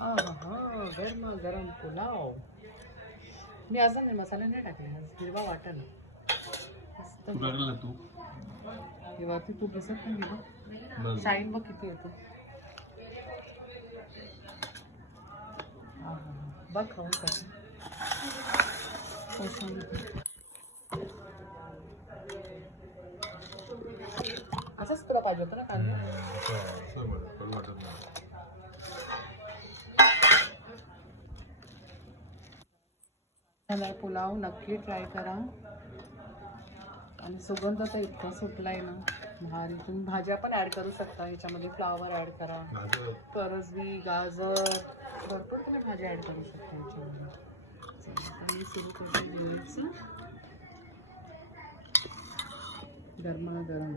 गरमा गरम पुलाव. मी अजून नाही मसाले नाही टाकले, हिरवा वाटण मस्त. तू टाकलं तू वरती तूप दिसत पण गेलं. शाईन बघ किती येतो. बघ खाऊन कसं असंच तुला पाहिजे होतं ना कांदा. पुलाव नक्की ट्राय करा. आणि सुगंध तर इतका सुटलाय ना भारी. तुम्ही भाज्या पण ऍड करू शकता ह्याच्यामध्ये. फ्लावर ऍड करा, करसबी, गाजर, भरपूर तुम्ही भाज्या ऍड करू शकता ह्याच्यामध्ये. आणि सुरू करते गरमागरम